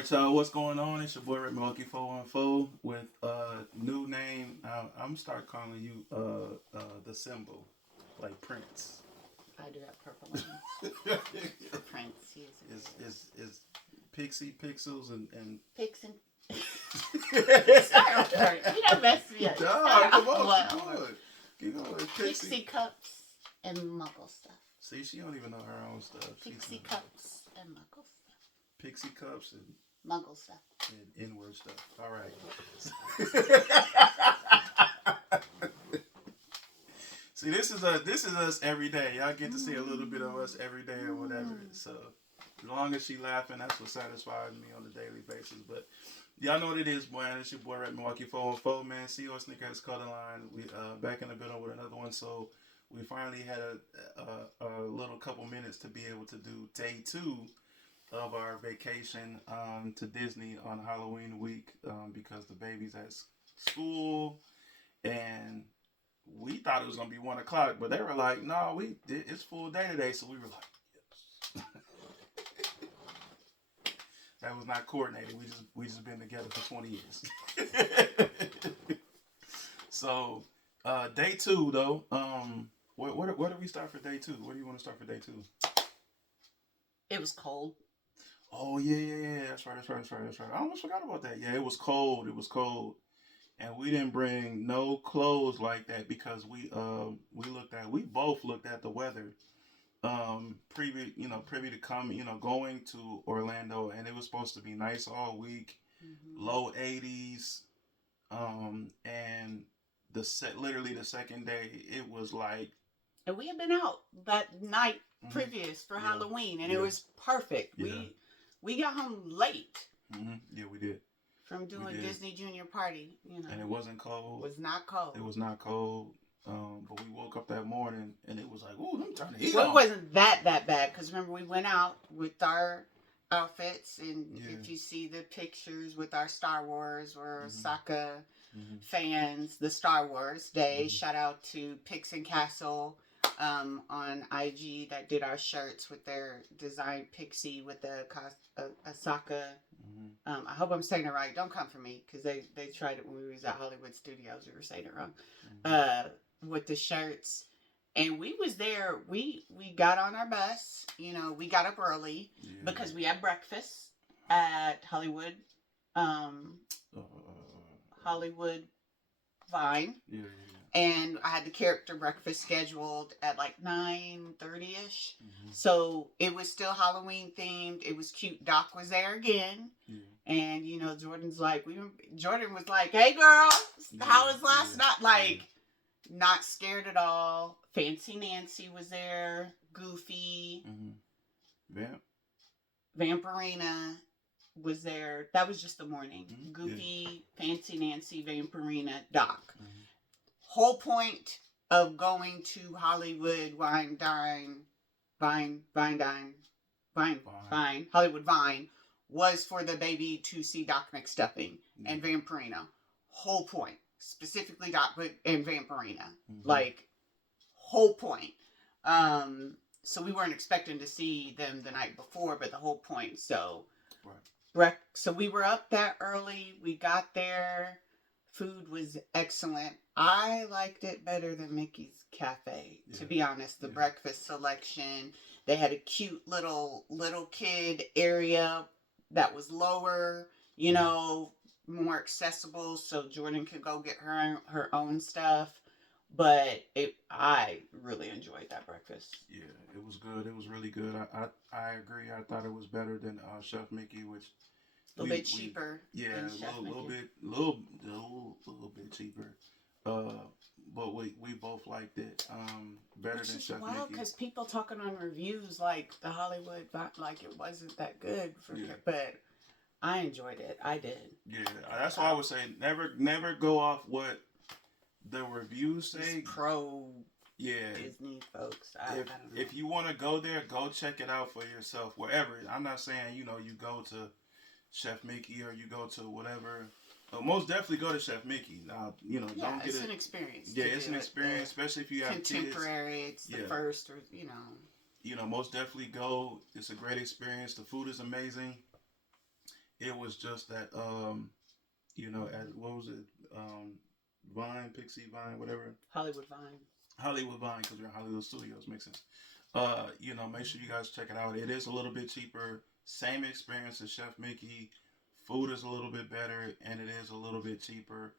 right, y'all. What's going on? It's your boy Rick Milwaukee 414 with new name. I'm gonna start calling you the symbol, like Prince. I do have purple lines. Prince, he Is Pixie Pixels and Pixin. Sorry, you don't mess me up. Dog, come on, keep going. Pixie cups and muggle stuff. See, she don't even know her own stuff. Pixie cups and muggle stuff. Pixie cups and muggle stuff. And N-word stuff. All right. See, this is us every day. Y'all get to see a little bit of us every day or whatever. So as long as she laughing, that's what satisfies me on a daily basis. But y'all know what it is, boy. It's your boy Red Milwaukee 414, man. CEO Sneakerheads Color Line. We back in the building with another one. So we finally had a little couple minutes to be able to do day 2 of our vacation to Disney on Halloween week because the baby's at school, and we thought it was gonna be 1 o'clock, but they were like, "No, it's full day today." So we were like, "Yes." That was not coordinated. We just been together for 20 years. So day 2 though. Where do we start for day 2? Where do you want to start for day 2? It was cold. Oh yeah. That's right. I almost forgot about that. Yeah, it was cold. And we didn't bring no clothes like that because we both looked at the weather privy to come, going to Orlando, and it was supposed to be nice all week, low 80s, and literally the second day it was like, and we had been out that night previous for Halloween, and it was perfect. Yeah. We got home late. Yeah, we did. From doing Disney Junior Party, And it wasn't cold. It was not cold. It was not cold. But we woke up that morning and it was like, ooh, let me turn the heat on. It wasn't that bad because remember we went out with our outfits, and if you see the pictures with our Star Wars or Sokka fans, the Star Wars Day. Shout out to Pix and Castle on IG that did our shirts with their design Pixie with the Sokka. I hope I'm saying it right. Don't come for me because they tried it when we was at Hollywood Studios. We were saying it wrong. With the shirts, and we was there. We got on our bus. We got up early because we had breakfast at Hollywood. Hollywood Vine. Yeah. And I had the character breakfast scheduled at like 9:30ish. So it was still Halloween themed. It was cute. Doc was there again. And, Jordan was like, "Hey girl, how was last night?" Like, not scared at all. Fancy Nancy was there. Goofy. Vampirina was there. That was just the morning. Goofy, Fancy Nancy, Vampirina, Doc. Whole point of going to Hollywood Hollywood Vine was for the baby to see Doc McStuffing and Vampirina. Whole point. Specifically Doc and Vampirina. Like, whole point. So we weren't expecting to see them the night before, but the whole point. So, so we were up that early. We got there. Food was excellent. I liked it better than Mickey's Cafe, to be honest. The breakfast selection. They had a cute little kid area that was lower, more accessible, so Jordan could go get her own stuff. But I really enjoyed that breakfast. Yeah, it was good. It was really good. I agree. I thought it was better than Chef Mickey, which a little bit cheaper. Yeah, a little bit cheaper. But we both liked it better than Chef Mickey. Because people talking on reviews like the Hollywood, like it wasn't that good but I enjoyed it. I did. Yeah, that's why I would say never go off what the reviews say. Disney folks. I don't know. If you want to go there, go check it out for yourself. Wherever. I'm not saying you go to Chef Mickey or you go to whatever. Most definitely go to Chef Mickey. Don't get it's an experience. Yeah, it's an experience, especially if you have contemporary. Kids. It's the first, or most definitely go. It's a great experience. The food is amazing, it was just that you know, at what was it, Vine, Pixie Vine, whatever, Hollywood Vine. Hollywood Vine, because we're in Hollywood Studios, makes sense. You know, make sure you guys check it out. It is a little bit cheaper. Same experience as Chef Mickey. Food is a little bit better, and it is a little bit cheaper.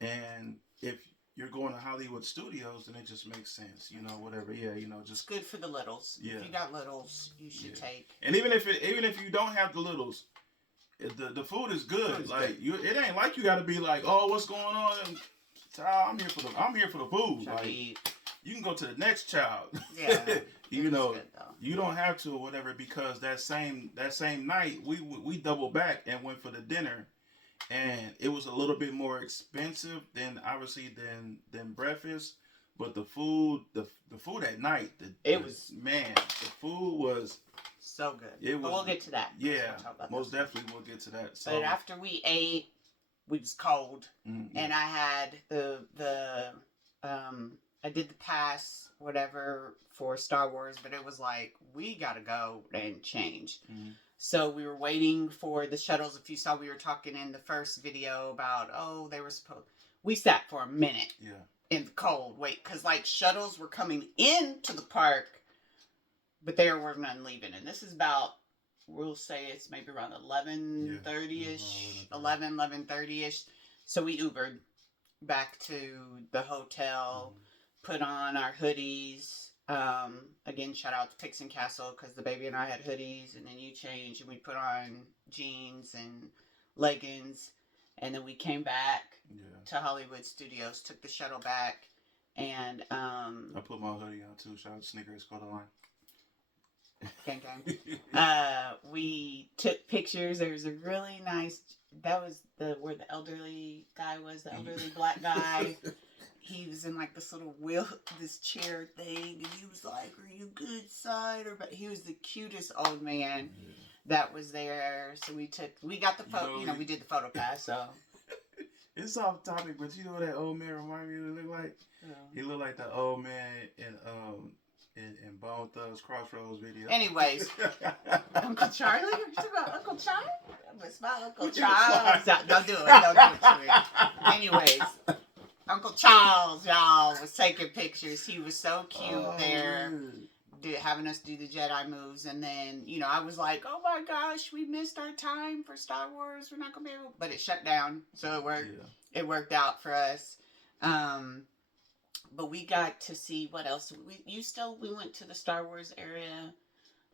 And if you're going to Hollywood Studios, then it just makes sense. You know, whatever. Yeah, you know, It's just good for the littles. yeah. If you got littles, you should Yeah. take. And even if you don't have the littles, the food is good. Food's Like good. it ain't like you got to be like, oh, what's going on? Child, I'm here for the food. Try to Like eat. you can go to the next child. Yeah. You It know, was good, though. you don't have to or whatever, because that same night we doubled back and went for the dinner, and it was a little bit more expensive than obviously than breakfast, but the food at night the food was so good. it was. But we'll get to that. Yeah, We'll talk about most that. definitely we'll get to that. So But after we ate, we was cold, yeah. and I had the I did the pass whatever for Star Wars, but it was like we gotta go and change. Mm-hmm. So we were waiting for the shuttles. If you saw, we were talking in the first video about they were supposed. We sat for a minute in the cold wait, because like shuttles were coming into the park, but there were none leaving, and this is about. We'll say it's maybe around 11:30ish, 11:30ish. So we Ubered back to the hotel, put on our hoodies. Again, shout out to Pix and Castle, because the baby and I had hoodies, and then you changed, and we put on jeans and leggings, and then we came back to Hollywood Studios, took the shuttle back, and I put my hoodie on too. Shout out to Snickers, go to line. Gang, gang. We took pictures. There was a really nice. That was where the elderly guy was. The elderly black guy. He was in like this little this chair thing, and he was like, "Are you good side?" But he was the cutest old man that was there. So we got the photo. You know, we did the photo pass. So it's off topic, but you know what that old man reminded me to look like? He looked like the old man in Bone Thugs Crossroads video. Anyways, Uncle Charlie? Are you talking about Uncle Charlie? It's my Uncle Charles. Don't do it. Don't do it to me. Anyways, Uncle Charles, y'all, was taking pictures. He was so cute there, having us do the Jedi moves. And then, you know, I was like, oh my gosh, we missed our time for Star Wars. We're not going to be able. But it shut down, so it worked. Yeah. It worked out for us. But we got to see what else. We went to the Star Wars area,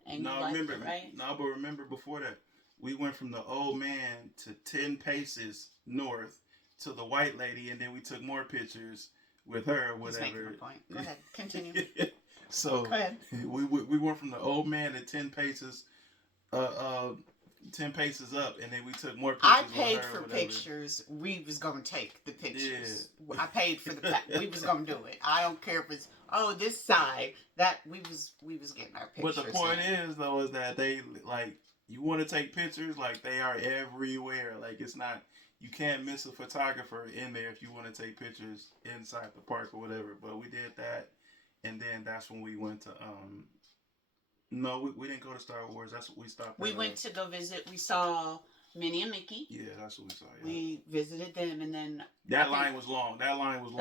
and but remember before that, we went from the old man to 10 paces north to the white lady, and then we took more pictures with her, whatever. He's making a point. Go ahead, continue. So go ahead. We went from the old man to 10 paces. 10 paces up, and then we took more pictures. I paid for pictures. We was gonna take the pictures. Yeah. I paid for the we was gonna do it. I don't care if it's this side. That we was getting our pictures. But the point is though is that they like you want to take pictures, like they are everywhere. Like it's not, you can't miss a photographer in there if you want to take pictures inside the park or whatever. But we did that, and then that's when we went to No, we didn't go to Star Wars. That's what we stopped. We went to go visit. We saw Minnie and Mickey. Yeah, that's what we saw. Yeah. We visited them, and then that line was long. That line was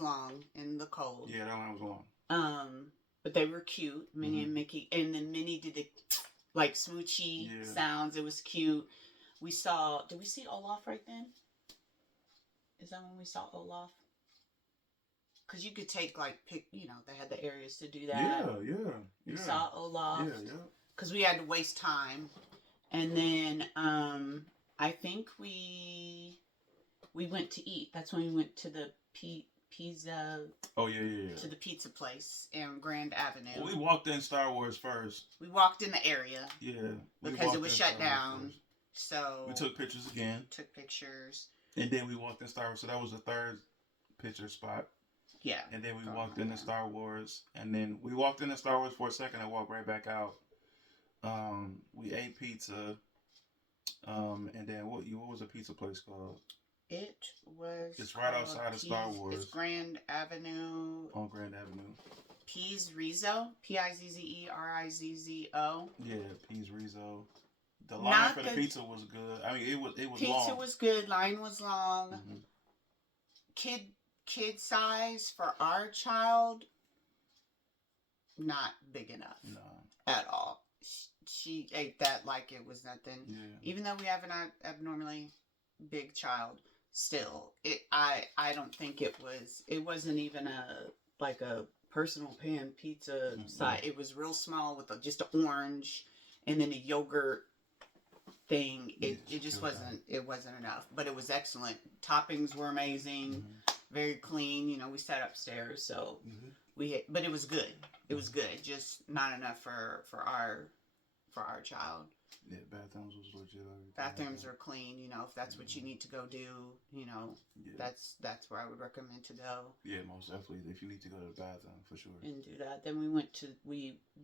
long in the cold. Yeah, that line was long. But they were cute, Minnie and Mickey, and then Minnie did the like smoochy sounds. It was cute. Did we see Olaf right then? Is that when we saw Olaf? Because you could take, they had the areas to do that. Yeah. We saw Olaf. Yeah. Because we had to waste time. And then, I think we went to eat. That's when we went to the pizza. Oh, yeah. To the pizza place in Grand Avenue. Well, we walked in Star Wars first. We walked in the area. Yeah. Because it was shut down. So. We took pictures again. And then we walked in Star Wars. So that was the third picture spot. Yeah. And then we walked into Star Wars. And then we walked into Star Wars for a second and walked right back out. We ate pizza. And then what was the pizza place called? It's right outside of Star Wars. It's Grand Avenue. On Grand Avenue. Peas Rizzo. Pizzerizo. Yeah, Peas Rizzo. The line Not for the pizza was good. I mean, it was pizza long. was good. Line was long. Mm-hmm. Kid size for our child, not big enough. No. At all. She ate that like it was nothing. Yeah. Even though we have an abnormally big child, still, I don't think it wasn't even a personal pan pizza size. It was real small with just an orange and then a yogurt thing. It just wasn't enough, but it was excellent. Toppings were amazing, very clean. You know, we sat upstairs, so but it was good. It was good, just not enough for our child. Yeah, bathrooms was legit. Bathrooms are clean. You know, if that's what you need to go do, you know, that's where I would recommend to go. Yeah, most definitely. If you need to go to the bathroom, for sure. And do that. Then we went to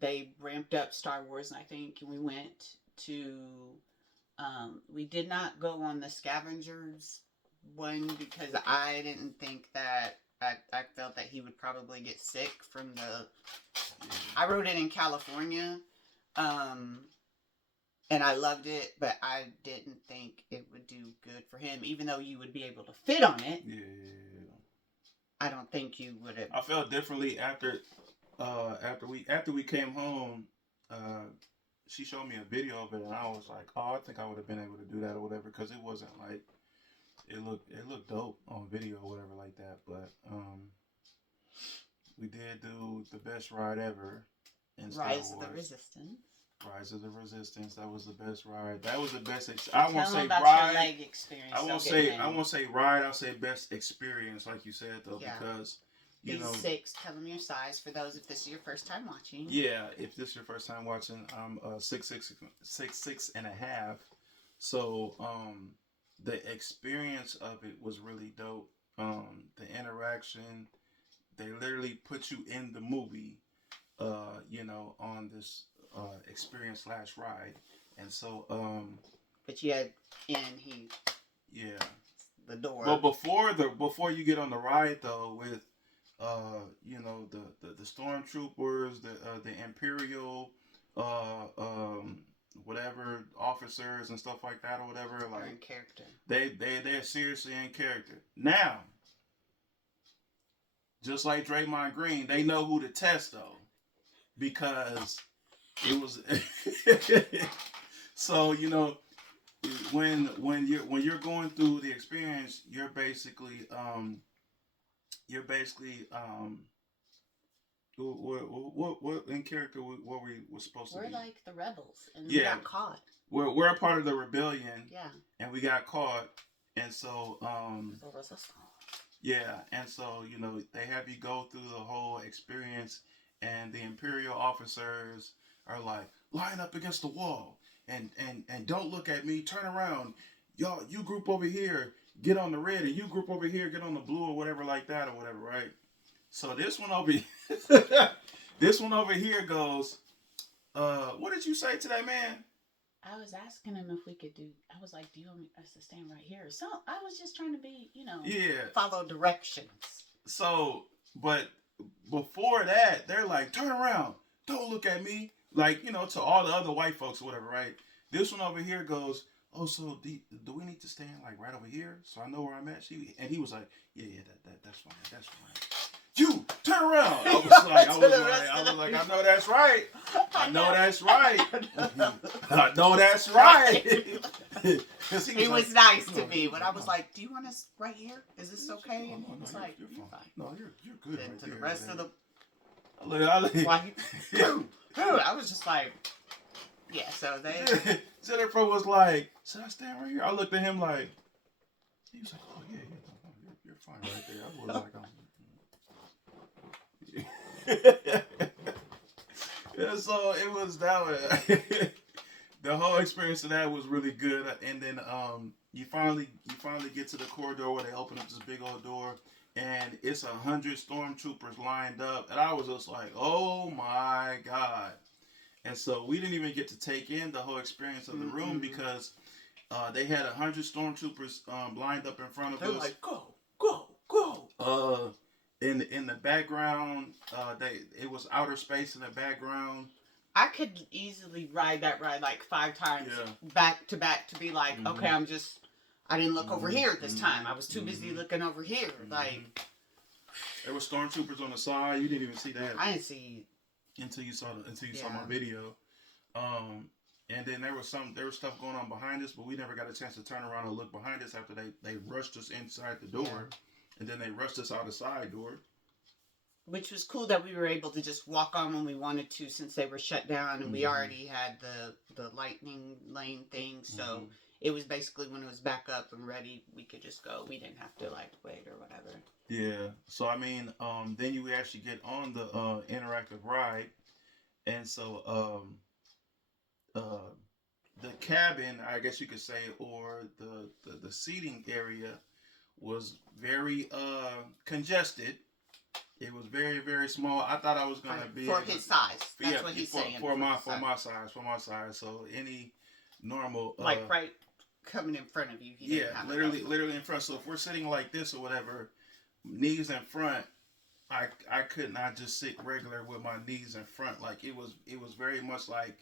they ramped up Star Wars, and I think we went to. We did not go on the scavengers one because I didn't think that. I felt that he would probably get sick from the. I rode it in California, and I loved it, but I didn't think it would do good for him. Even though you would be able to fit on it, I don't think you would have. I felt differently after we came home. She showed me a video of it, and I was like, "Oh, I think I would have been able to do that or whatever," because it wasn't like it looked dope on video or whatever like that. But we did do the best ride ever in Star Wars. Rise of the Resistance. Rise of the Resistance. That was the best ride. That was the best. I won't say about ride. Your leg experience. I won't say ride. I'll say best experience, like you said though, because. You know, 6, tell them your size for those if this is your first time watching. Yeah, if this is your first time watching, I'm 6'6.5". So the experience of it was really dope. The interaction, they literally put you in the movie, you know, on this experience / ride. And so but you had the door. But before you get on the ride though, with you know, the stormtroopers, the Imperial, whatever officers and stuff like that or whatever, like in character. They're seriously in character. Now, just like Draymond Green, they know who to test though, because it was. So you know, when you're going through the experience, you're basically what in character what we were supposed to be? We're like the rebels, and we got caught. We're a part of the rebellion. Yeah. And we got caught, and so yeah, and so you know they have you go through the whole experience, and the Imperial officers are like, line up against the wall, and don't look at me, turn around, y'all, you group over here. Get on the red, and you group over here, get on the blue, or whatever like that, or whatever, right? So this one over here goes, what did you say to that man? I was asking him if we could do. I was like, "Do you want us to stand right here?" So I was just trying to be, you know, follow directions. So, but before that, they're like, "Turn around, don't look at me," like, you know, to all the other white folks or whatever, right? This one over here goes, "Oh, so do we need to stand like right over here so I know where I'm at?" And he was like, "Yeah, that's fine, that's fine." You turn around. I was like, I know that's right. I know that's right. I know that's right. He was nice to me, but I was like, "Do you want us right here? Is this okay?" And he was like, "You're fine. No, you're good." Then right to there, the rest man. of the, dude, I was just like, yeah. So they. Jennifer was like, "Should I stand right here?" I looked at him like, he was like, "Oh yeah, you're fine right there." I was like, yeah, so it was that way. The whole experience of that was really good, and then you finally get to the corridor where they open up this big old door, and it's 100 stormtroopers lined up, and I was just like, oh my god. And so we didn't even get to take in the whole experience of the room because they had 100 stormtroopers lined up in front of us. They're like, go. In the background, it was outer space in the background. I could easily ride that ride like 5 times back to back to be like, okay, I didn't look over here this time. I was too busy looking over here. Like, there were stormtroopers on the side. You didn't even see that. I didn't see until you saw my video. And then there was stuff going on behind us, but we never got a chance to turn around and look behind us after they rushed us inside the door, and then they rushed us out the side door. Which was cool that we were able to just walk on when we wanted to, since they were shut down, and we already had the lightning lane thing. So it was basically when it was back up and ready, we could just go. We didn't have to like wait or whatever. Yeah. So I mean, then you actually get on the interactive ride, and so the cabin, I guess you could say, or the seating area was very congested. It was very, very small. I thought I was gonna be for his size. That's what he's saying. For my size. So any normal like right coming in front of you. Literally in front. So if we're sitting like this or whatever, knees in front, I could not just sit regular with my knees in front. Like it was very much like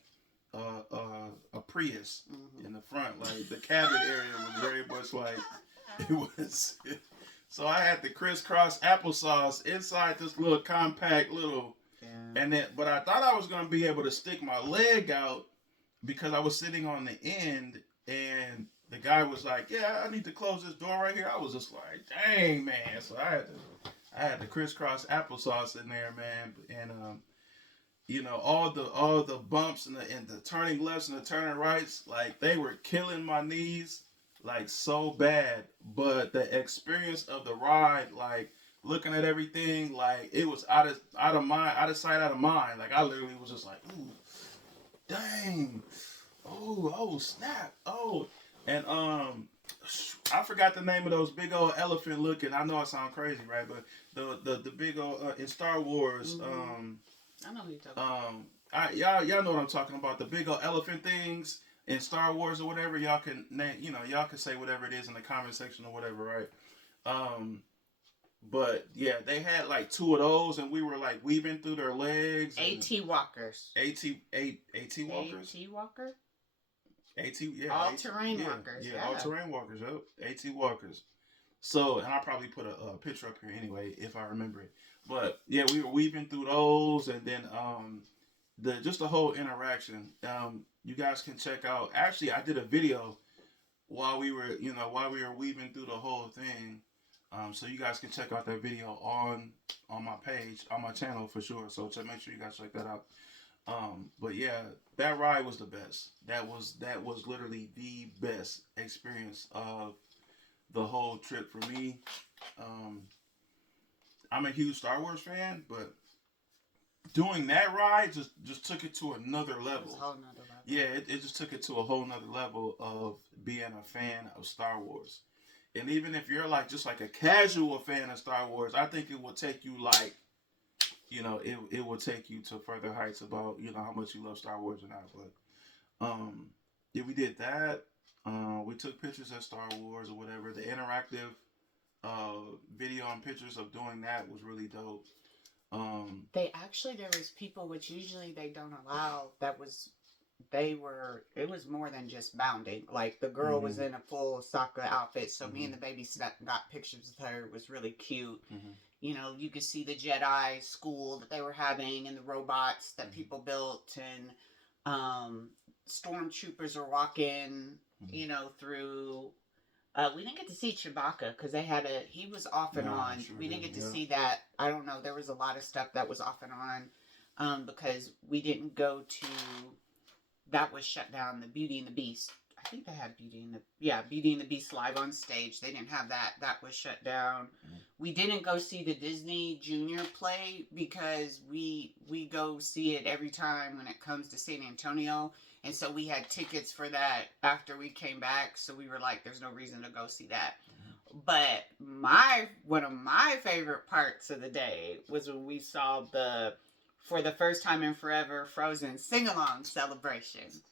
a Prius in the front. Like the cabin area was very much like it was. So I had the crisscross applesauce inside this little compact little, and then, but I thought I was gonna be able to stick my leg out because I was sitting on the end, and the guy was like, "Yeah, I need to close this door right here." I was just like, "Dang, man!" So I had the crisscross applesauce in there, man, and you know, all the bumps and the turning lefts and the turning rights, like they were killing my knees. Like so bad, but the experience of the ride, like looking at everything, like it was out of sight, out of mind. Like I literally was just like, ooh, dang, oh snap, and I forgot the name of those big old elephant looking. I know I sound crazy, right? But the big old in Star Wars, I know who you're talking about. Y'all know what I'm talking about. The big old elephant things. In Star Wars or whatever, y'all can name, y'all can say whatever it is in the comment section or whatever, right? But yeah, they had like 2 of those, and we were like weaving through their legs. AT walkers. AT walkers. AT walker. All terrain walkers. Yeah, all terrain walkers. Yep, AT walkers. So, and I'll probably put a picture up here anyway if I remember it. But yeah, we were weaving through those, and then just the whole interaction. You guys can check out. Actually, I did a video while we were weaving through the whole thing. So you guys can check out that video on my page, on my channel for sure. So make sure you guys check that out. But yeah, that ride was the best. That was literally the best experience of the whole trip for me. I'm a huge Star Wars fan, but doing that ride just took it to another level. Yeah, it just took it to a whole nother level of being a fan of Star Wars. And even if you're like just like a casual fan of Star Wars, I think it will take you like, it will take you to further heights about, how much you love Star Wars or not. But yeah, we did that. We took pictures at Star Wars or whatever. The interactive video and pictures of doing that was really dope. There was people, which usually they don't allow, it was more than just bounding. Like the girl was in a full Sokka outfit, so me and the baby got pictures with her. It was really cute. You could see the Jedi school that they were having and the robots that people built, and stormtroopers are walking, through. We didn't get to see Chewbacca because he was off and on. Sure we didn't get to see that. I don't know. There was a lot of stuff that was off and on because we didn't go to, that was shut down, the Beauty and the Beast. I think they had Beauty and the Beast live on stage. They didn't have that. That was shut down. We didn't go see the Disney Junior play because we go see it every time when it comes to San Antonio. And so we had tickets for that after we came back. So we were like, there's no reason to go see that. But one of my favorite parts of the day was when we saw for the first time in forever, Frozen sing-along celebration.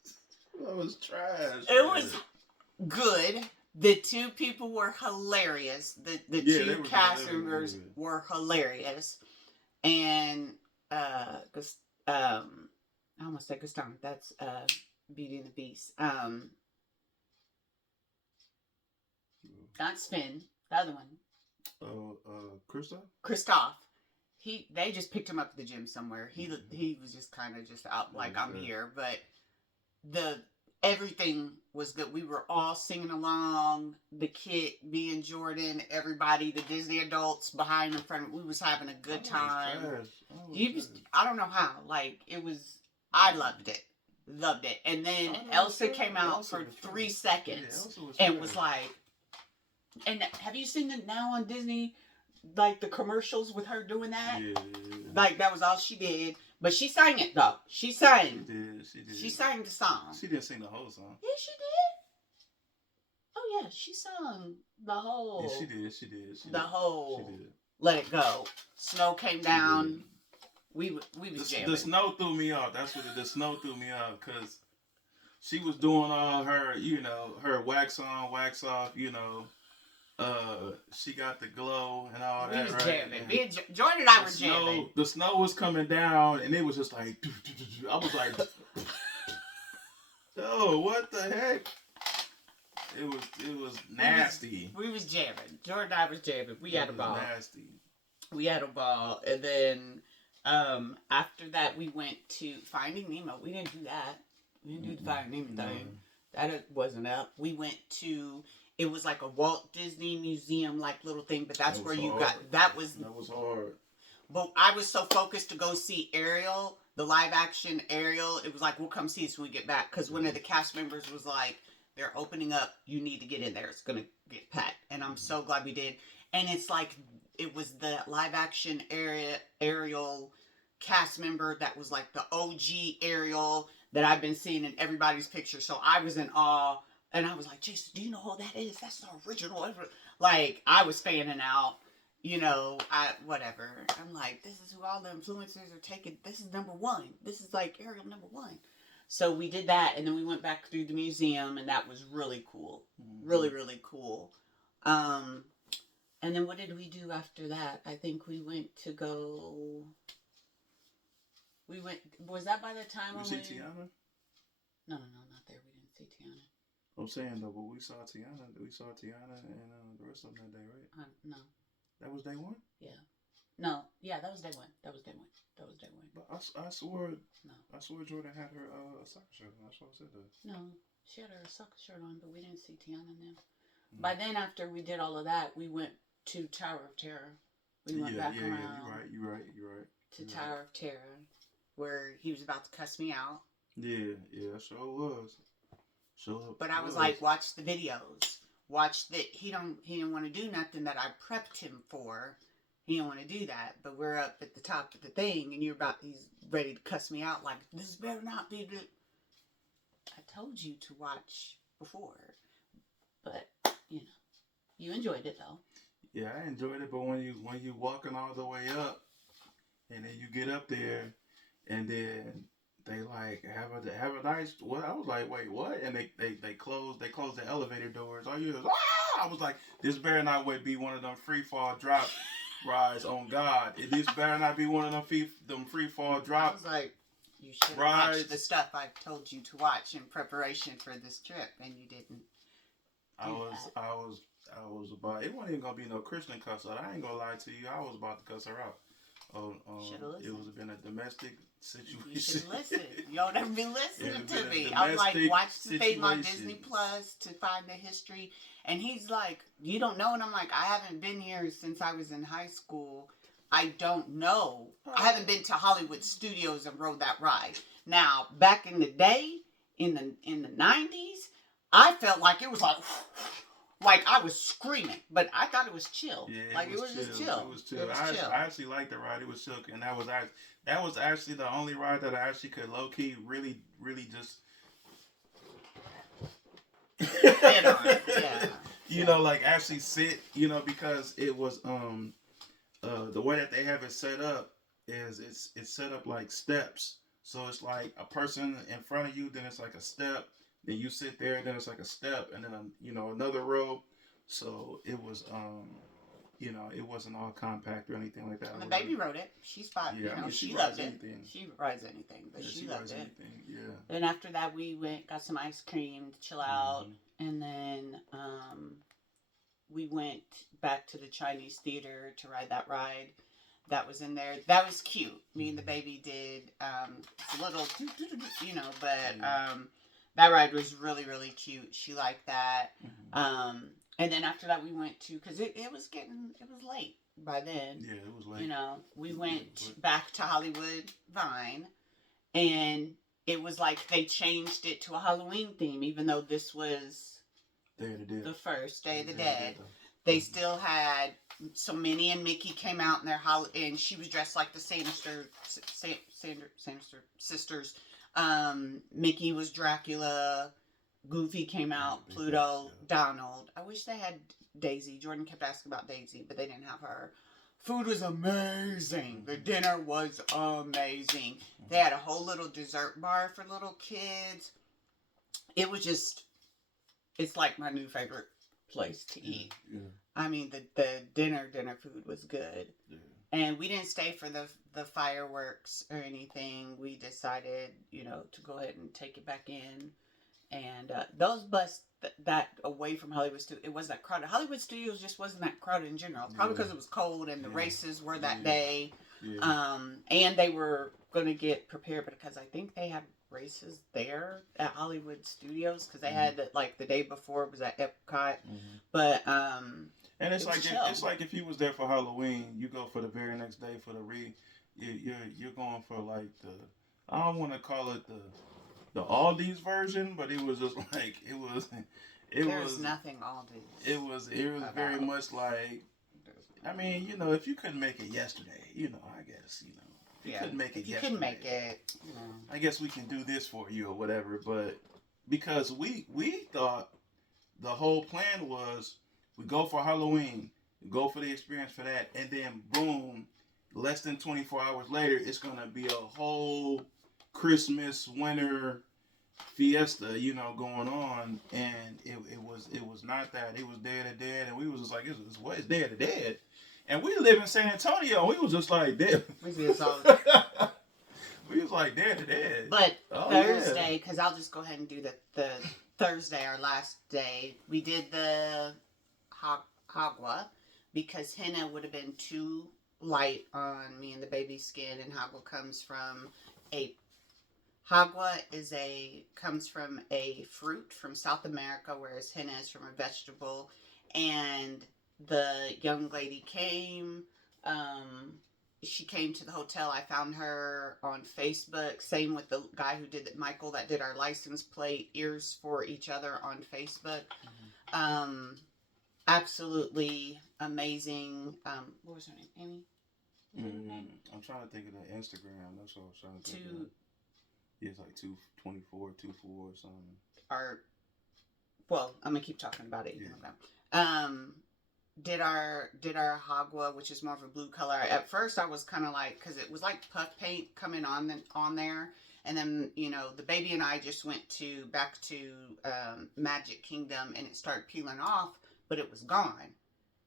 That was trash. It was good. The 2 people were hilarious. The 2 cast members were hilarious. And I almost said Gaston. That's Beauty and the Beast. Not Sven. The other one. Christoph. They just picked him up at the gym somewhere. He was just kind of just out like I'm here, but everything was good. We were all singing along. The kid, me and Jordan, everybody, the Disney adults behind in front. We was having a good time. I don't know how. Like it was. I loved it. Loved it. And then Elsa came out for 3 seconds and was like. And have you seen it now on Disney? Like the commercials with her doing that? Yeah. Like that was all she did. But she sang it though. She sang. She did. She sang the song. She didn't sing the whole song. Yeah, she did. Oh yeah, she sung the whole. Yeah, she did. She did. Whole. She did. Let It Go. Snow came down. We was jamming. The snow threw me off. That's what the snow threw me off because she was doing all her, her wax on, wax off, she got the glow and all that. We was right? jamming. Me and Jordan and I were jamming. The snow was coming down, and it was just like, I was like, oh, what the heck? It was nasty. We was jamming. Jordan and I was jamming. We had a ball. Nasty. We had a ball, and then after that, we went to Finding Nemo. We didn't do that. We didn't do the Finding Nemo thing. That wasn't up. We went to. It was like a Walt Disney Museum like little thing, but that's where you got that was hard. But I was so focused to go see Ariel, the live action Ariel. It was like we'll come see us when we get back because one of the cast members was like, "They're opening up. You need to get in there. It's gonna get packed." And I'm so glad we did. And it's like it was the live action Ariel cast member that was like the OG Ariel that I've been seeing in everybody's picture. So I was in awe. And I was like, Jason, do you know who that is? That's the original. Like, I was fanning out, whatever. I'm like, this is who all the influencers are taking. This is number one. This is like Ariel number one. So we did that, and then we went back through the museum, and that was really cool. Mm-hmm. Really, really cool. And then what did we do after that? I think we went to go... Was that by the time we... see Tiana? No, not there. We didn't see Tiana. I'm saying though, but we saw Tiana and the rest of them that day, right? No. That was day one? Yeah. No. Yeah, that was day one. But I swore. No. I swore Jordan had her soccer shirt on. That's what I said though. No, she had her soccer shirt on, but we didn't see Tiana then. Mm. By then, after we did all of that, we went to Tower of Terror. We went back around. Yeah, you're right. To Tower of Terror, where he was about to cuss me out. Yeah, sure was. But I was like, watch the videos. Watch that. He didn't want to do nothing that I prepped him for. He didn't want to do that. But we're up at the top of the thing, and he's ready to cuss me out. Like, this better not be the. I told you to watch before, but you enjoyed it though. Yeah, I enjoyed it. But when you walking all the way up, and then you get up there, and then. They like have a nice. What I was like, wait, what? And they closed the elevator doors. All you was, I was like, this better not be one of them free fall drop rides. On God, this better not be one of them free fall drop. I was like, you should watch the stuff I told you to watch in preparation for this trip, and you didn't. I was about. It wasn't even gonna be no Christian cuss out. I ain't gonna lie to you. I was about to cuss her out. It was been a domestic situation. You should listen. Y'all never been listening to me. I'm like, watch the thing on Disney Plus to find the history. And he's like, you don't know? And I'm like, I haven't been here since I was in high school. I don't know. I haven't been to Hollywood Studios and rode that ride. Now, back in the day, in the 90s, I felt like it was like I was screaming, but I thought it was chill. Yeah, it was just chill. It was chill. I actually liked the ride. It was chill, and that was actually the only ride that I actually could low key really just. Yeah. Like actually sit. Because it was the way that they have it set up is it's set up like steps. So it's like a person in front of you, then it's like a step. Then you sit there, then it's like a step, and then another row. So it was you know, it wasn't all compact or anything like that. And the baby rode it. She's fine. Yeah, I mean, she rides loved it. anything. She rides anything, but Yeah, she she loved rides it. anything. Yeah. Then after that, we got some ice cream to chill out, and then we went back to the Chinese theater to ride that ride. That was in there. That was cute. Me and the baby did a little, you know, but that ride was really, really cute. She liked that. And then after that, we went to, because it was late by then. Yeah, it was late. You know, we went back to Hollywood Vine, and it was like they changed it to a Halloween theme, even though this was the first Day of the Dead. They still had, so Minnie and Mickey came out in their and she was dressed like the Sanister sisters. Mickey was Dracula. Goofy came out. Pluto, Donald. I wish they had Daisy. Jordan kept asking about Daisy, but they didn't have her. Food was amazing. The dinner was amazing. They had a whole little dessert bar for little kids. It was just, it's like my new favorite place to eat. Yeah. I mean, the dinner food was good. Yeah. And we didn't stay for the fireworks or anything. We decided, you know, to go ahead and take it back in. And those bus that away from Hollywood Studios, it wasn't that crowded. Hollywood Studios just wasn't that crowded in general. Probably because it was cold and the races were that day. Yeah. And they were going to get prepared because I think they have races there at Hollywood Studios because they had it like the day before it was at Epcot. But and it's like if you was there for Halloween, you go for the very next day for the you're going for like I don't want to call it the Aldi's version, but it was just like there was nothing Aldi's. It was very much like, I mean, you know, if you couldn't make it yesterday, you know, I guess, you know, if you couldn't make it yesterday, couldn't make it, I guess we can do this for you or whatever. But because we thought the whole plan was we go for Halloween, go for the experience for that, and then boom, less than 24 hours later, it's gonna be a whole Christmas winter fiesta, you know, going on, and it was not that. It was Day of the Dead, and we was just like, it's Day of the Dead, and we live in San Antonio. We was just like, Day. We was like Day of the Dead. But Thursday, because I'll just go ahead and do the Thursday, our last day, we did the Hagwa because henna would have been too light on me and the baby's skin, and Hagwa comes from Hagwa comes from a fruit from South America, whereas henna is from a vegetable. And the young lady came. She came to the hotel. I found her on Facebook. Same with the guy who did it, Michael, that did our license plate, Ears for Each Other on Facebook. Absolutely amazing. What was her name? Amy? I'm trying to think of the Instagram. That's what I was trying to think of. Yeah, it's like 224, 24 or something. Well, I'm gonna keep talking about it. Yeah. Did our Hagwa, which is more of a blue color. At first, I was kind of like, because it was like puff paint coming on there, and then you know the baby and I just went back to Magic Kingdom, and it started peeling off, but it was gone,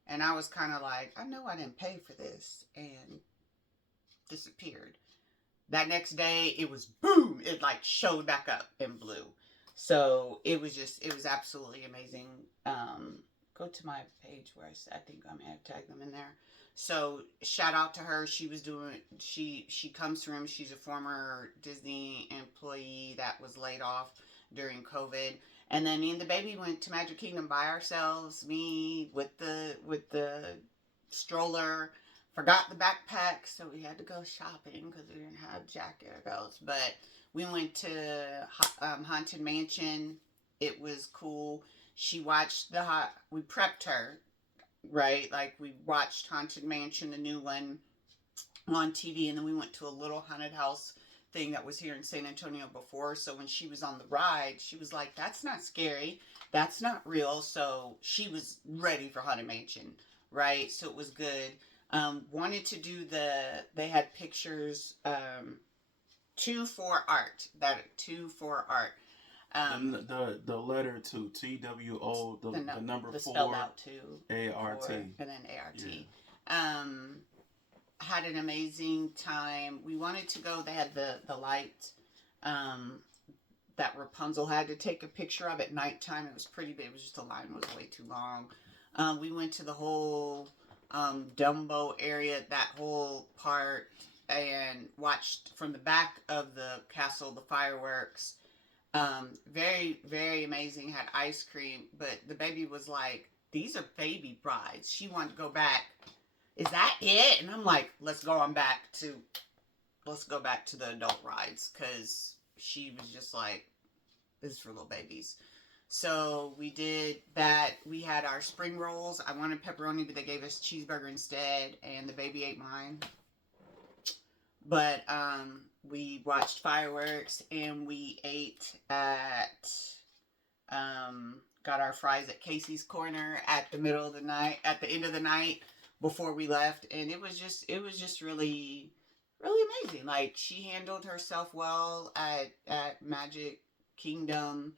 and I was kind of like, I know I didn't pay for this, and disappeared. That next day, it was boom! It like showed back up in blue. So it was absolutely amazing. Go to my page where I think I may have tagged them in there. So shout out to her. She comes from, she's a former Disney employee that was laid off during COVID. And then me and the baby went to Magic Kingdom by ourselves. Me with the stroller. Forgot the backpack, so we had to go shopping because we didn't have Jack Aragos. But we went to Haunted Mansion. It was cool. She watched we prepped her, right? Like, we watched Haunted Mansion, the new one, on TV. And then we went to a little haunted house thing that was here in San Antonio before. So when she was on the ride, she was like, that's not scary. That's not real. So she was ready for Haunted Mansion, right? So it was good. Wanted to do they had pictures, 2 for art. The letter to TWO, the number the spelled 4 out two, ART, and then ART. Yeah. Had an amazing time. We wanted to go. They had the light that Rapunzel had to take a picture of at nighttime. It was pretty big. It was just the line was way too long. We went to the whole Dumbo area, that whole part, and watched from the back of the castle the fireworks. Very, very amazing. Had ice cream, but the baby was like, "These are baby brides." She wanted to go back. Is that it? And I'm like, let's go back to the adult rides, because she was just like, this is for little babies. So we did that. We had our spring rolls. I wanted pepperoni, but they gave us cheeseburger instead, and the baby ate mine. But we watched fireworks, and we ate at got our fries at Casey's Corner at the middle of the night, at the end of the night before we left, and it was just really, really amazing. Like, she handled herself well at Magic Kingdom.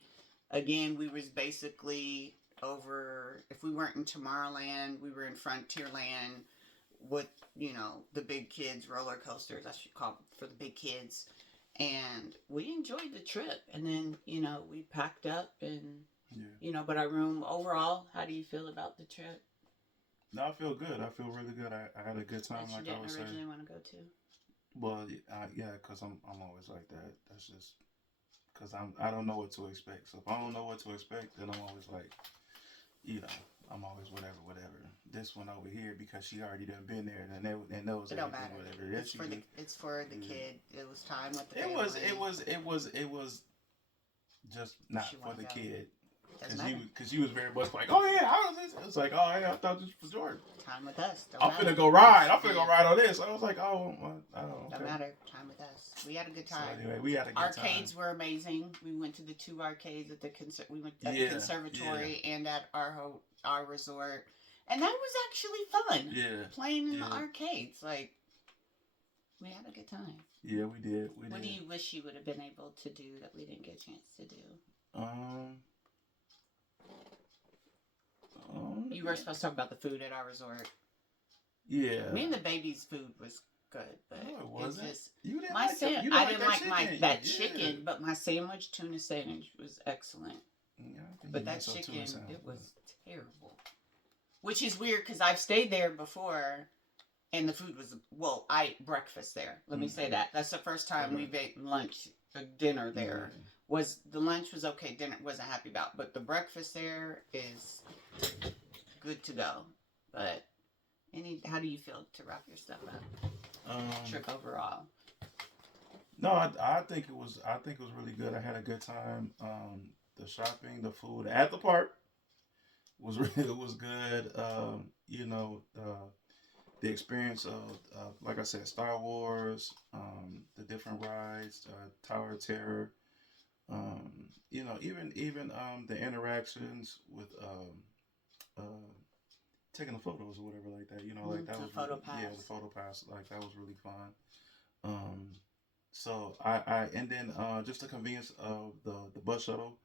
Again, we was basically over, if we weren't in Tomorrowland, we were in Frontierland with, the big kids roller coasters, I should call them, for the big kids. And we enjoyed the trip. And then, we packed up and, but our room overall, how do you feel about the trip? No, I feel good. I feel really good. I had a good time, like I was saying. You didn't originally want to go to? Well, yeah, because I'm always like that. That's just because I don't know what to expect. So if I don't know what to expect, then I'm always like, I'm always whatever. This one over here, because she already done been there and knows it everything, don't matter. Whatever. It's for the kid. It was time with the family. It was just not for the kid. Because you was very much like, oh yeah, how is this? It was like, oh yeah, I thought this was for Jordan. Time with us. I'm finna go ride. I'm finna go ride on this. I was like, oh, I don't. Don't matter. Time with us. We had a good time. So anyway, we had a good time. Arcades were amazing. We went to the 2 arcades at the we went at the conservatory and at our resort, and that was actually fun. Yeah. Playing in the arcades, like, we had a good time. Yeah, we did. What do you wish you would have been able to do that we didn't get a chance to do? You were supposed to talk about the food at our resort. Yeah. Me and the baby's food was good, but no, it wasn't. Just, you didn't I didn't like that chicken. chicken, but my tuna sandwich was excellent. Yeah, but that chicken, it was terrible. Which is weird, because I've stayed there before, and the food was, I ate breakfast there. Let me say that. That's the first time we've ate dinner there. The lunch was okay, dinner wasn't happy about, but the breakfast there is good to go. But how do you feel to wrap your stuff up? Trip overall. No, I think it was really good. I had a good time. The shopping, the food at the park was good. The experience of like I said, Star Wars, the different rides, Tower of Terror. Even the interactions with taking the photos or whatever like that. Like that was photo pass. Yeah, the photo pass. Like that was really fun. So I and then just the convenience of the bus shuttle,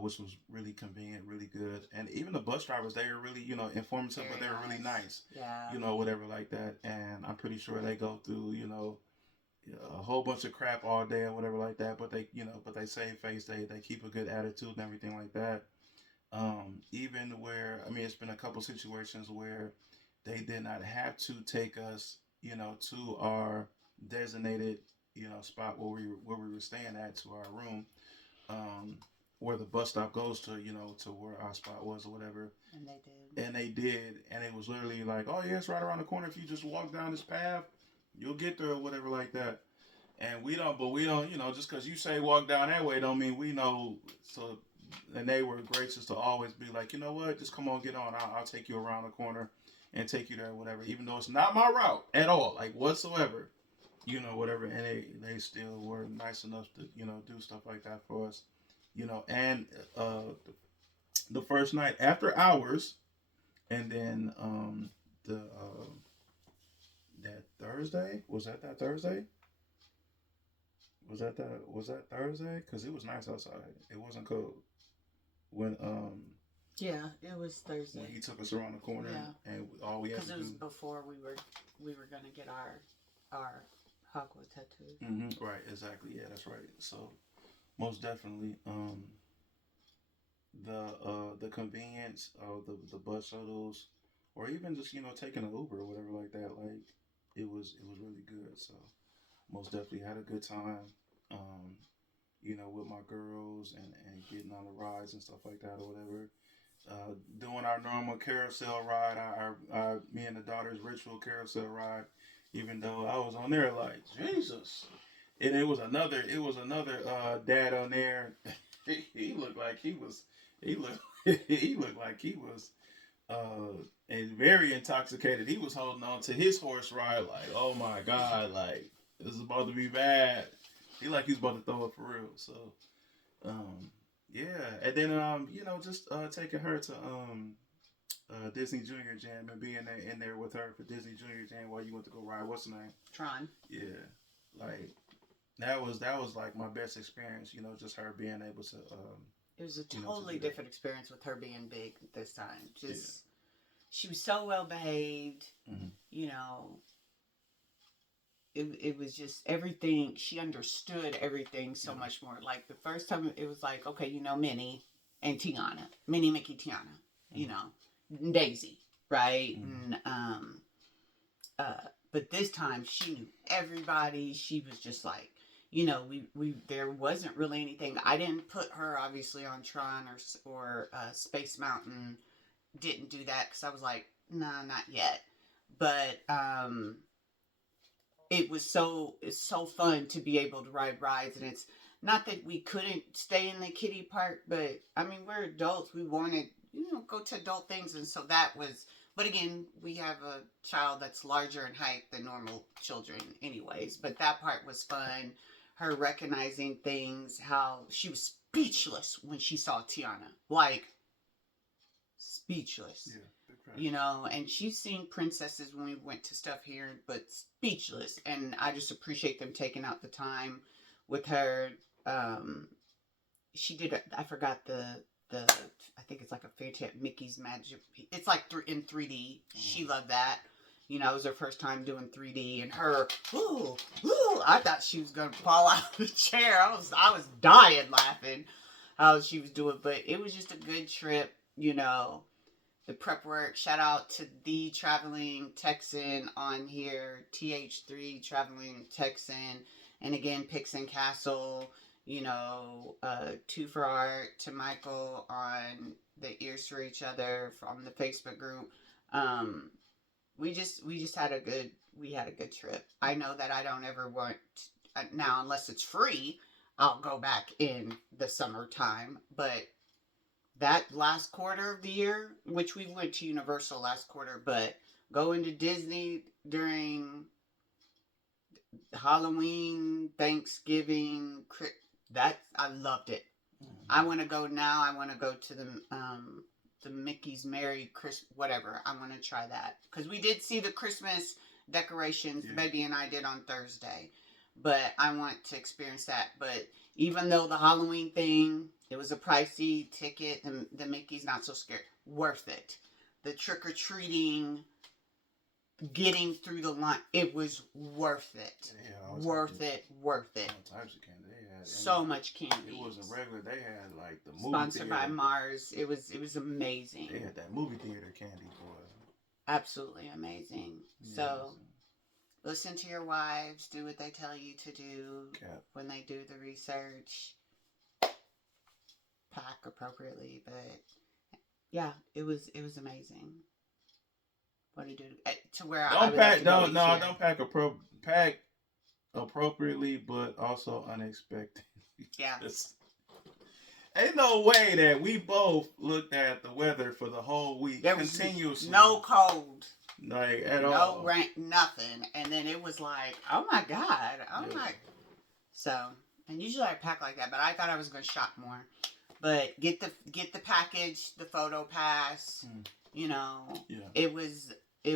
which was really convenient, really good, and even the bus drivers, they were really informative, but they were really nice. Yeah. Whatever like that, and I'm pretty sure they go through a whole bunch of crap all day or whatever like that, but they save face, they keep a good attitude and everything like that. Even where, it's been a couple situations where they did not have to take us, to our designated, spot where we were staying at, to our room, where the bus stop goes to, to where our spot was or whatever. And they did. And it was literally like, oh yeah, it's right around the corner. If you just walk down this path, you'll get there or whatever like that. And we don't, just because you say walk down that way don't mean we know. So, and they were gracious to always be like, you know what, just come on, get on. I'll take you around the corner and take you there or whatever, even though it's not my route at all, like whatsoever, whatever. And they still were nice enough to, do stuff like that for us, and the first night after hours, and then that Thursday, was that Thursday? Was that Thursday? Because it was nice outside. It wasn't cold when Yeah, it was when Thursday. he took us around the corner, Yeah, and all we had because to it was do. before we were gonna get our Hogwarts tattoos. Right, exactly. Yeah, that's right. So most definitely, the convenience of the bus shuttles, or even just taking an Uber or whatever like that. Like it was really good. So most definitely had a good time. Um, with my girls and getting on the rides and stuff like that or whatever. Doing our normal carousel ride, our me and the daughter's ritual carousel ride. Even though I was on there like Jesus, and it was another dad on there. he looked like he was he looked he looked like he was and very intoxicated. He was holding on to his horse ride like, oh my god, like this is about to be bad. He like he's about to throw up for real. So um, yeah, and then just taking her to Disney Junior Jam and being in there with her for Disney Junior Jam while you went to go ride. What's the name? Tron. Yeah, like that was like my best experience. Just her being able to. It was a To totally do that. different experience with her being big this time. Just Yeah. she was so well behaved. Mm-hmm. You know, it was just everything. She understood everything so much more. Like the first time, it was like, okay, Minnie and Tiana, Minnie, Mickey, Tiana, Daisy, right? Mm-hmm. And but this time she knew everybody. She was just like, we there wasn't really anything. I didn't put her obviously on Tron or Space Mountain. Didn't do that because I was like, nah, not yet. But it's so fun to be able to ride rides, and it's not that we couldn't stay in the kiddie park, but I mean we're adults. We wanted go to adult things, and so that was. But again, we have a child that's larger in height than normal children, anyways. But that part was fun. Her recognizing things, how she was speechless when she saw Tiana, like speechless. Yeah. Big fact. And she's seen princesses when we went to stuff here, but speechless. And I just appreciate them taking out the time with her. She did. I forgot the. I think it's like a fairy tale Mickey's Magic. It's like in 3D. She loved that. It was her first time doing 3D, and her. Ooh, I thought she was gonna fall out of the chair. I was dying laughing how she was doing, but it was just a good trip. The prep work. Shout out to the Traveling Texan on here, TH3 Traveling Texan, and again Pixen Castle. Two for Art, to Michael on the Ears for Each Other from the Facebook group. We just had a good trip. I know that I don't ever want now unless it's free. I'll go back in the summertime, but that last quarter of the year, which we went to Universal last quarter, but going to Disney during Halloween, Thanksgiving, that I loved it. Mm-hmm. I want to go now. I want to go to the Mickey's Merry Christmas, whatever. I want to try that because we did see the Christmas decorations. The baby and I did on Thursday, but I want to experience that. But even though the Halloween thing, it was a pricey ticket, the Mickey's not so scared. Worth it. The trick or treating, getting through the line, it was worth it. Yeah, worth it. All types of candy. They had so much candy. It wasn't regular. They had like the movie sponsored theater. by Mars. It was amazing. They had that movie theater candy for us. Absolutely amazing. Yeah, so listen to your wives. Do what they tell you to do when they do the research. Pack appropriately, but yeah, it was amazing. What do you do to where don't pack? Don't pack appropriately, but also unexpected. Yeah. Ain't no way that we both looked at the weather for the whole week continuously. No cold. Like at all. No rain, nothing. And then it was like, oh my God. So, and usually I pack like that, but I thought I was going to shop more. But get the package, the photo pass, it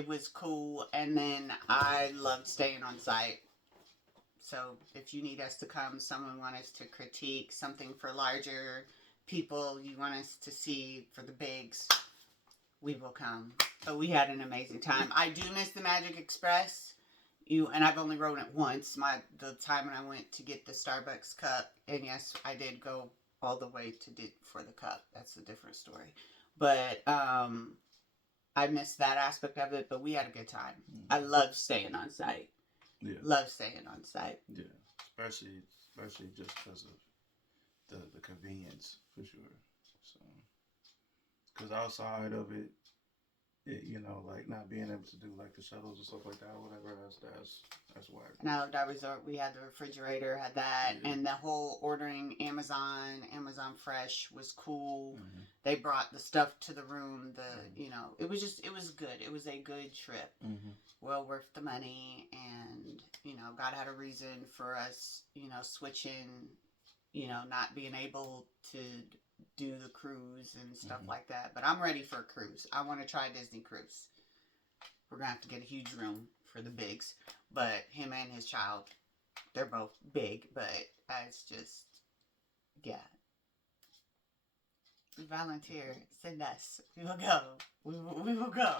was cool. And then I loved staying on site. So if you need us to come, someone want us to critique something for larger people, you want us to see for the bigs, we will come. But we had an amazing time. I do miss the Magic Express. And I've only rode it once. The time when I went to get the Starbucks cup, and yes, I did go all the way for the cup. That's a different story. But I missed that aspect of it. But we had a good time. I love staying on site. Yeah. Love staying on site. Yeah, especially just because of the convenience, for sure. So, because outside of it, you know, like not being able to do like the shuttles and stuff like that, or whatever, that's whack. And I loved our resort. We had the refrigerator, had that, and the whole ordering Amazon Fresh was cool. Mm-hmm. They brought the stuff to the room. You know, it was good. It was a good trip. Mm-hmm. Well worth the money, and you know, God had a reason for us, you know, switching, you know, not being able to do the cruise and stuff like that. But I'm ready for a cruise. I want to try Disney cruise. We're gonna have to get a huge room for the bigs, but him and his child, they're both big, but it's just, yeah. Volunteer, send us. We will go. We will go.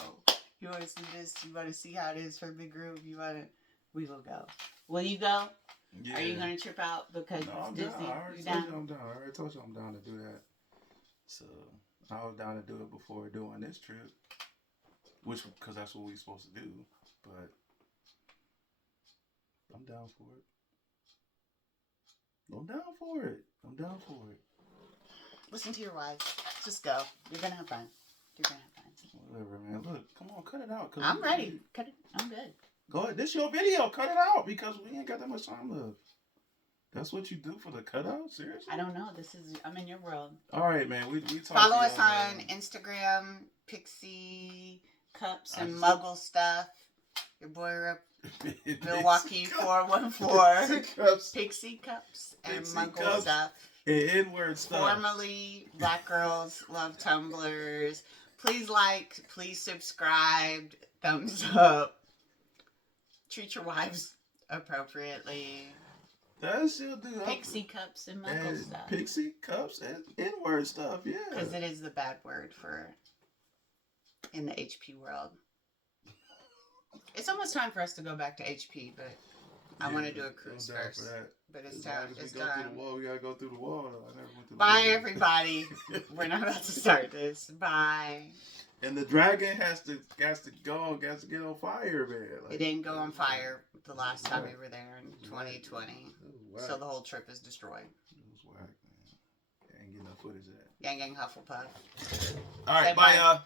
You want to see this? You want to see how it is for a big group? We will go. Will you go? Yeah. Are you going to trip out because no, it's Disney? I already told you I'm down to do that. So, I was down to do it before doing this trip. Because that's what we're supposed to do. But, I'm down for it. I'm down for it. Listen to your wife. Just go. You're going to have fun. Whatever, man. Look, come on, cut it out. I'm ready. Cut it. I'm good. Go ahead. This your video. Cut it out because we ain't got that much time left. That's what you do for the cutout? Seriously? I don't know. I'm in your world. All right, man. We talk. Follow us on Instagram, Pixie Cups and Muggle Stuff. Your boy Milwaukee 414. Pixie Cups and Muggle Stuff. And N-word stuff. Formerly Black Girls Love Tumblers. Please like, please subscribe, thumbs up. Treat your wives appropriately. That she'll do. Pixie Cups and Muggle Stuff. Pixie Cups and N-word stuff, yeah. Because it is the bad word in the HP world. It's almost time for us to go back to HP, but I want to do a cruise first. But it's time. It's time. We gotta go through the wall. Bye, everybody. We're not about to start this. Bye. And the dragon has to get on fire, man. It didn't go on fire the last time we were there in 2020. So the whole trip is destroyed. It was whack, man. Ain't getting no footage of that. Gang Hufflepuff. All right, bye, y'all.